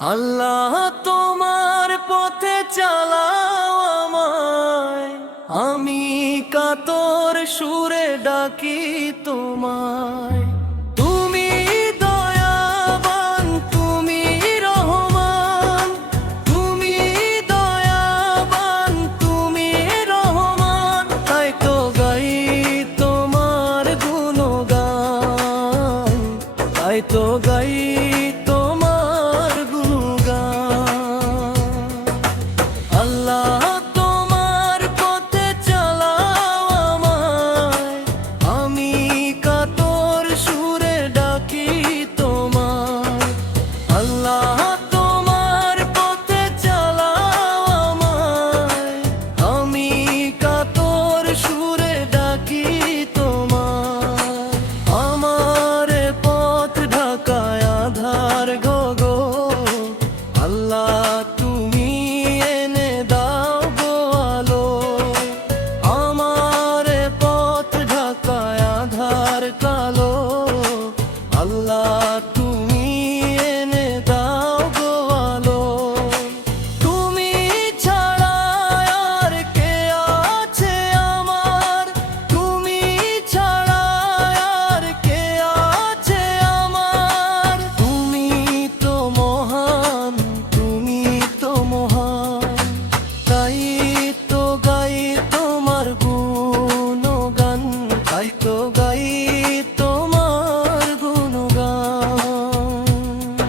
আল্লাহ তোমার পথে চালাও আমায়, আমি কাতর সুরে ডাকি তোমায়। তুমি দয়াবান, তুমি রহমান, তুমি দয়াবান, তুমি রহমান, তাই তো গাই তোমার গুণগান, তাই তো গাই তোমার গুণগান। আল্লাহ তোমার পথে চালাও আমায়, আমি কাতর সুরে ডাকি তোমায়। আল্লাহ তোমার পথে চালাও আমায়, আমি কাতর সুরে ডাকি তোমায়। আমার পথ ঢাকায় আধার গগো, আল্লাহ তুমি এনে দাও গো আলো। আমার পথ ঢাকায় আধার কালো, আল্লাহ তুমি এনে দাও গো আলো। তুমি ছাড়া আর কে আছে আমার, তুমি ছাড়া আর কে আছে আমার। তুমি তো মহান, তুমি তো মহান, তাই তো গাই তোমার গুণগান, তাই তো গাই তোমার গুণগান।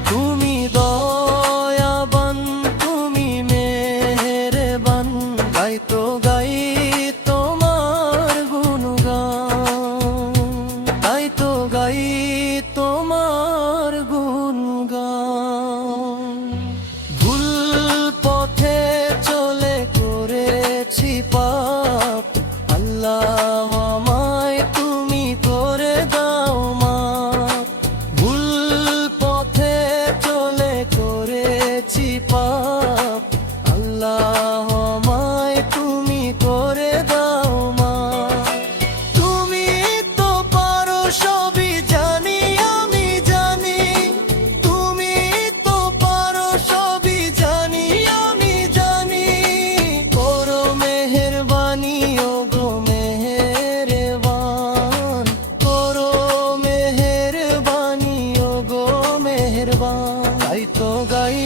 তুমি দয়াবান, তুমি মেহেরবান, তাই তো গাই তোমার গুণগান, তাই তো গাই তোমার গুণগান। ভুল পথে চলে করেছি পাপ, আল্লাহ আমায় তুমি করে দাও মাপ। ভুল পথে চলে করেছি পাপ, আল্লাহ আমায় তুমি করে দাও মাপ। তুমি তো পারো সবই জানি আমি জানি, তুমি তো পারো সবই জানি আমি জানি। করো মেহেরবানি ও গো মেহেরবান, করো মেহেরবানি ও গো মেহেরবান, তাই তো গাই